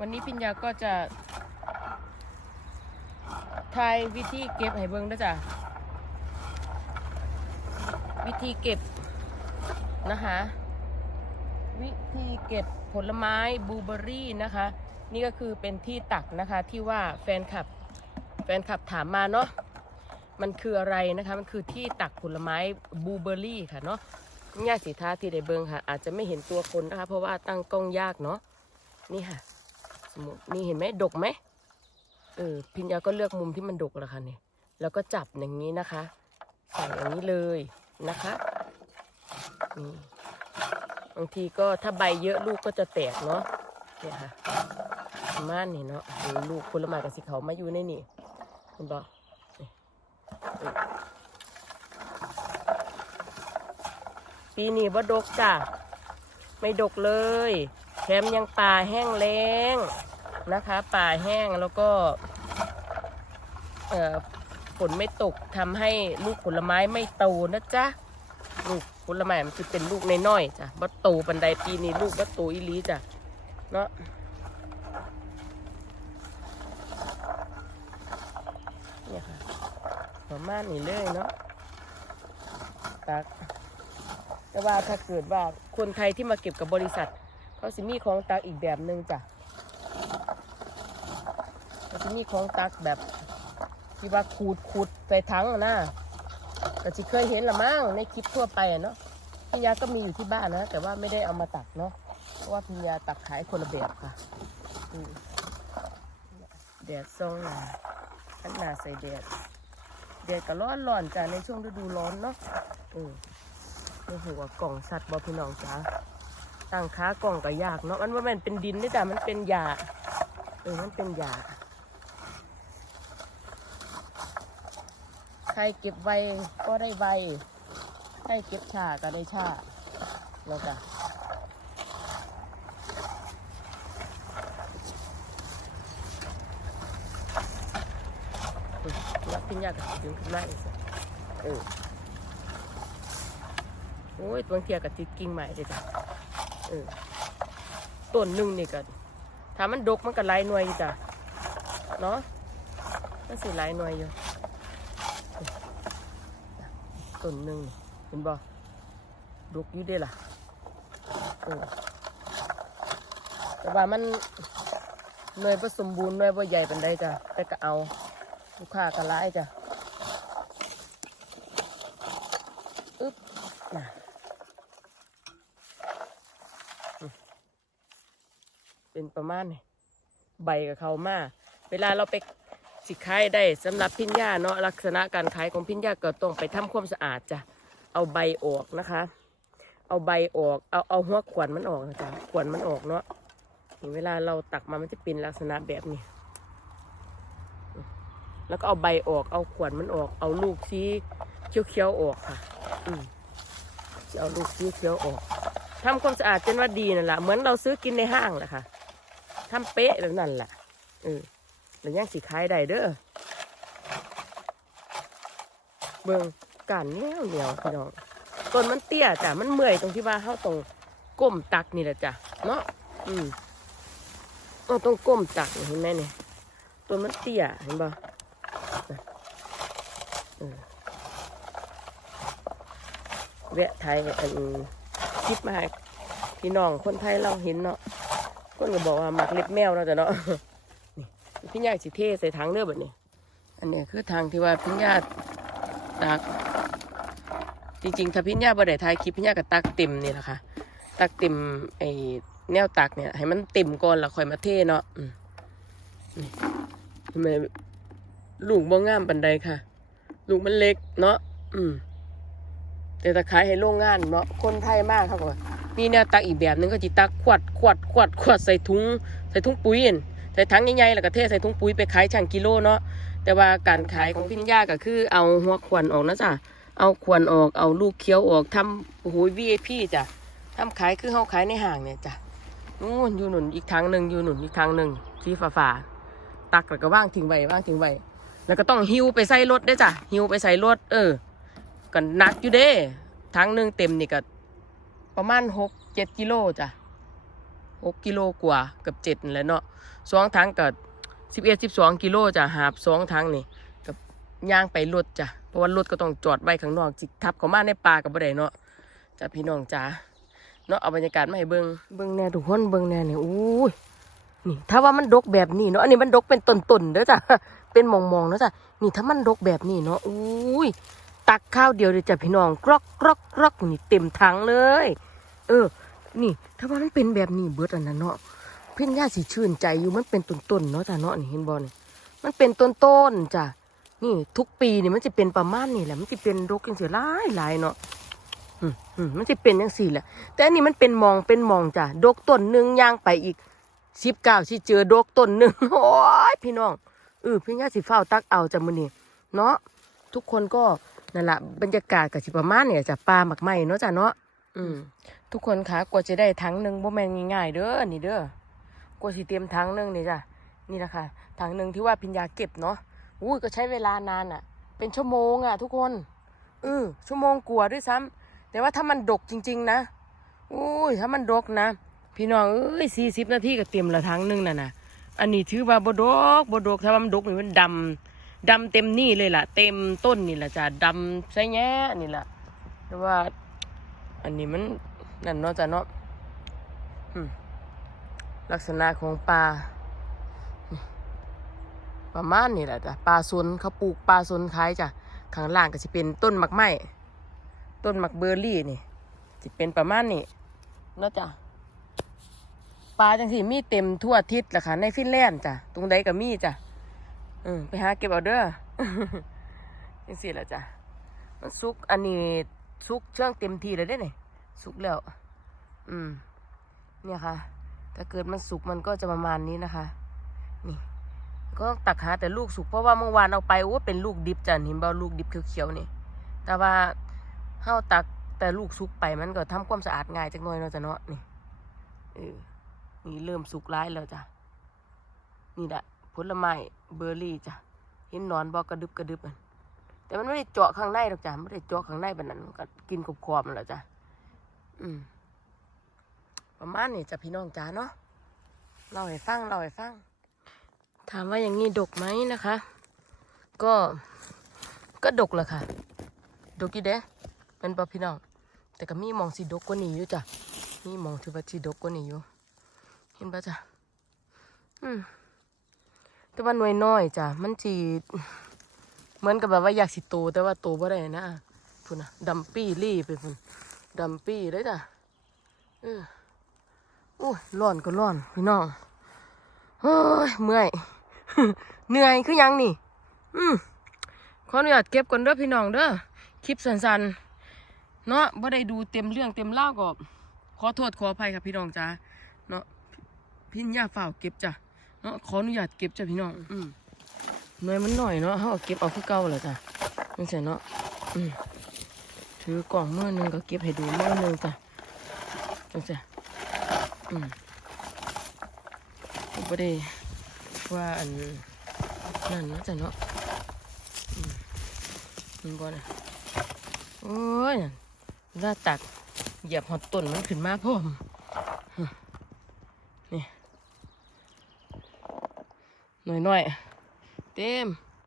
วันนี้พิญญาก็จะทายวิธีเก็บให้เบิงด้วยจ้ะ วิธีเก็บนะคะ วิธีเก็บผลไม้บลูเบอรี่นะคะ นี่ก็คือเป็นที่ตักนะคะที่ว่าแฟนคลับแฟนคลับถามมาเนาะมันคืออะไรนะคะ มันคือที่ตักผลไม้บลูเบอรี่ค่ะเนาะยากสีท้าที่ได้เบิงค่ะ อาจจะไม่เห็นตัวคนนะคะ เพราะว่าตั้งกล้องยากเนาะนี่ค่ะ มมตินี่เห็นไหมดกไหมเออพิญญาก็เลือกมุมที่มันดกแล้วค่ะเนี่ยแล้วก็จับอย่างนี้นะคะใส่อย่างนี้เลยนะคะนี่บางทีก็ถ้าใบเยอะลูกก็จะแตกเนาะเนี่ยค่ะประมาณนี้เนาะลูกผลไม้กับสีเขามาอยู่ในนี่เห็นบอกปีนี้ว่าดกจ้ะไม่ดกเลย แถมยังป่าแห้งแล้ง นะคะ ป่าแห้งแล้วก็ฝนไม่ตกทำให้ลูกผลไม้ไม่โตนะจ๊ะลูกผลไม้มันจะเป็นลูกน้อยๆจ้ะบัตโตปันไดปีนี้ลูกบัตโตอีลีจ้ะเนาะเนี่ยค่ะประมาณนี้เลยเนาะตักแต่ว่าถ้าเกิดว่าคนไทยที่มาเก็บกับบริษัท เขาสิมีของตักอีกแบบหนึ่งจ้ะ สิมีของตักแบบที่ว่าขูดขูดใส่ถังอะนะก็สิเคยเห็นละมั้งในคลิปทั่วไปเนาะพิญญาก็มีอยู่ที่บ้านนะ แต่ว่าไม่ได้เอามาตักเนาะเพราะว่าพิญญาตักขายคนละแบบค่ะแดดซองหนาขันหนาใส่แดดแดดก็ร้อนร้อนจ้ะในช่วงฤดูร้อนเนาะอืมโอ้โหกล่องสัตว์บอพี่น้องจ้าตั้งขากล่องก็ยากเนาะมันว่ามันเป็นดินนี่จ้ะมันเป็นหญ้าเออมันเป็นหญ้าใค รเก็บไวก็ได้ไวใครเก็บชาก็ได้ชาแล้วจ้ะรับพิญญากับดึงขึ้นมาอีกสิเออโอ้ยบางเทียกับติดกิ่งใหม่เลยจ้ะเออต้นหนึ่งนี่ก็ถ้ามันดกมันก็หลายหน่วยอยู่จ้ะเนาะมันสิหลายหน่วยอยู่ ต้นหนึ่งเห็นบ่ดกอยู่เด้ล่ะเออแต่ว่ามันหน่วยผสมบูรณ์หน่วยบ่ใหญ่เปานใดจ้ะแต่ก็เอาลูกค้าก็หลายจ้ะอึ๊บนะเป็นประมาณนี้ใบกับเขามา เวลาเราไป สิขายได้สำหรับพิญญาเนาะลักษณะการขายของพิญญาก็ต้องไปทำความสะอาดจ้ะเอาใบออกนะคะ เอาใบออกเอาเอาหัวขวานมันออกนะจ๊ะขวานมันออกเนาะนี่เวลาเราตักมามันจะเป็นลักษณะแบบนี้ แล้วก็เอาใบออกเอาขวานมันออก เอาลูกสีเขียวๆออกค่ะ อืมจะเอาลูกสีเขียวออกทำความสะอาดจนว่าดีนั่นแหละเหมือนเราซื้อกินในห้างแหละค่ะทำเป๊ะแบบนั้นแหละเออ แล้วยังสิขายได้เด้อเบิ่งการเหนียวเหนียวพี่น้องต้นมันเตี้ยจ้ะมันเมื่อยตรงที่ว่าเขาตรงก้มตักนี่แหละจ้ะเนาะอืมเราต้องก้มตักเห็นไหมเนี่ยต้นมันเตี้ยเห็นบ่เออแวะไทยอันคลิปมาพี่น้องคนไทยเราเห็นเนาะคนก็บอกว่าหมักเล็บแมวเนาะเนาะ พี่ญาสิเทใส่ถังเด้อแบบนี้ อันนี้คือทางที่ว่าพี่ญาตัก จริงๆ ถ้าพี่ญาบ่ได้ถ่ายคลิปพี่ญาก็ตักเต็มนี่แหละค่ะ ตักเต็มไอ้แนวตักเนี่ย ให้มันเต็มก่อนแล้วค่อยมาเทเนาะนี่ทำไมลูกบ่งามปันใดค่ะ ลูกมันเล็กเนาะอืมแต่ถ้าขายให้โรงงานเนาะคนไทยมากครับว่ามีแนวตักอีกแบบหนึงก็จิตักขวดขวดขวดขวดใส่ถุง ใส่ถุงปุ๋ยเห็น ส่ถังใหญ่ๆแล้วก็เทใส่ถุงปุ๋ยไปขายช่างกิโลเนาะแต่ว่าการขายของพิญญาก็คือเอาหัวขวนออกนะจ๊ะเอาขวนออกเอาลูกเคี้ยวออกทำโอ้โห VIP จ้ะทำขายคือเฮาขายในห้างเนี่ยจ้ะนู่นอยู่หนุนอีกทางหนึ่งอยู่หนุนอีกทางหนึ่งสีฟ้าตักแล้วก็ว่างทิ้งไว้ว่างทิ้งไว้แล้วก็ต้องหิ้วไปใส่รถได้วยจ้ะหิ้วไปใส่รถเออก็หนักอยู่เด้ทั้งหนึ่งเต็มนี่ก็ประมาณหกเจ็ดกิโลจ้ะ หกกิโลกว่าเกับเจ็ดนั่นแหละเนาะสองถังกับสิบเอ็ดสิบสองกิโลจ้ะหาบสองถังนี่กับย่างไปรถจ้ะเพราะว่ารถก็ต้องจอดไว้ข้างนอกจิกทับเขามาในป่ากับบ่ได้เนาะจ้ะพี่น้องจ้าเนาะเอาบรรยากาศมาให้เบิ่งเบิ่งแน่ทุกคนเบิ่งแน่เนี่ยอู้ยนี่ถ้าว่ามันดกแบบนี้เนาะอันนี้มันดกเป็นต้นๆเด้อจ้ะเป็นมองๆเนาะจ้ะนี่ถ้ามันดกแบบนี้เนาะอุ้ยตักข้าวเดียวเลยจ้ะพี่น้องกรอกกรอกกรอกนี่เต็มถังเลย เออ นี่ ถ้าว่ามันเป็นแบบนี้เบิดอันนั้นเนาะเพ่นย่าสิชื่นใจอยู่มันเป็นต้นๆเนาะจ้ะเนาะนี่เห็นบ่นี่มันเป็นต้นๆจ้ะนี่ ทุกปีนี่มันจะเป็นประมาณนี่แหละมันจะเป็นดกจังซี่หลายหลายเนาะอืมมันจะเป็นจังซี่แหละแต่อันนี้มันเป็นมองเป็นมองจ้ะดกต้นหนึ่งย่างไปอีกสิบเก้าสิเจอดกต้นหนึ่งโอ้ยพี่น้องเออพี่ย่าสิเฝ้าตักเอาจ้ะมือนี้เนาะทุกคนก็นั่นแหละบรรยากาศกับสิประมาณเนี่ยจะปลาหมักไหมเนาะจ้ะเนาะ อืมทุกคนคะกว่าจะได้ถังหนึ่งบ่แม่นง่ายๆเด้อนี่เด้อกว่าสิเตรียมถังหนึ่งนี่จ้ะนี่แหละค่ะถังหนึ่งที่ว่าพิญญาเก็บเนาะอุ้ยก็ใช้เวลานานอะ เป็นชั่วโมงอะ ทุกคนเออชั่วโมงกว่าด้วยซ้ำแต่ว่าถ้ามันดกจริง ๆ นะอุ้ยถ้ามันดกนะ พี่น้องเอ้ยสี่สิบนาทีก็เตรียมละถังหนึ่งน่ะนะอันนี้ถือว่าบดกบดกถ้าว่ามันดกนี่มันดำดำเต็มนี่เลยล่ะ เต็มต้นนี่แหละจ้ะดำใช่แง่นี่แหละแต่ว่า อันนี้มันนั่นเนาะจ้ะเนาะอืมลักษณะของปลาประมาณนี่แหละจ้ะปลาซนเขาปลูกปลาซนขายจ้ะข้างล่างก็จะเป็นต้นหมักไม้ต้นหมักเบอร์รี่นี่จะเป็นประมาณนี้เนาะจ้ะปลาจังสิมีเต็มทั่วทิศแหละค่ะในฟินแลนด์จ้ะตรงใดก็มีจ้ะไปหาเก็บเอาเด้อจังสิละจ้ะมันสุกอันนี้ สุกเชื่องเต็มทีเลยได้เนี่ยสุกแล้ว อืม เนี่ยค่ะ ถ้าเกิดมันสุกมันก็จะประมาณนี้นะคะ นี่ ก็ต้องตักหาแต่ลูกสุกเพราะว่าเมื่อวานเอาไปโอ้เป็นลูกดิบจ้ะเห็นบ่ลูกดิบเขียวๆนี่ แต่ว่าเฮาตักแต่ลูกสุกไปมันก็ทำความสะอาดง่ายจักหน่อยเนาะจ้ะเนาะนี่เออนี่เริ่มสุกร้ายแล้วจ้ะนี่แหละผลไม้เบอร์รี่จ้ะเห็นนอนบอกกระดึบกระดึบมัน แต่มันไม่ได้เจาะข้างในหรอกจ้ะไม่ได้เจาะข้างในแบบนั้นก็กินขอบๆมันหละจ้ะอืม ประมาณนี้จ้ะพี่น้องจ้าเนาะเล่าให้ฟังเล่าให้ฟัง ถามว่าอย่างนี้ดกไหมนะคะ ก็ก็ดกแหละค่ะ ดกกี่เด้เป็นปะพี่น้อง แต่ก็มีมองสีดกกว่านี้อยู่จ้ะมีมองที่ว่าสีดกกว่านี้อยู่ เห็นปะจ้ะอืมแต่ว่าหน่วยน้อยจ้ะมันจี เหมือนกับแบบว่าอยากสิโตแต่ว่าโตบ่ได้นะพุ่นนะดัมปี้รี่ไปพุ่นดัมปี้เลยจ้ะเออโอ้ยร้อนก็ร้อนพี่น้องเฮ้ยเมื่อยเหนื่อยคือยังนี่ อืมขออนุญาตเก็บก่อนเด้อพี่น้องเด้อคลิปสั้นๆเนาะบ่ได้ดูเต็มเรื่องเต็มเล่าก็ขอโทษขออภัยครับพี่น้องจ้าเนาะพี่ย่าฝ่าวเก็บจ้ะเนาะขออนุญาตเก็บจ้ะพี่น้อง อืม หน่วยมันหน่อยเนาะเขาเก็บเอาคือเก่าแหละจ้ะนี่ใช่เนาะถือกล่องเมื่อหนึงก็เก็บให้ดูเมื่อหนึงจ้ะจังจ้ะอืมบ่ได้ว่าอันนั่นนะจ้ะเนาะมันบ่นะโอ้ยนั่าตักเหยียบหอดต้นมันขึ้นมาพร้อมนี่หน่อยๆ เต็ม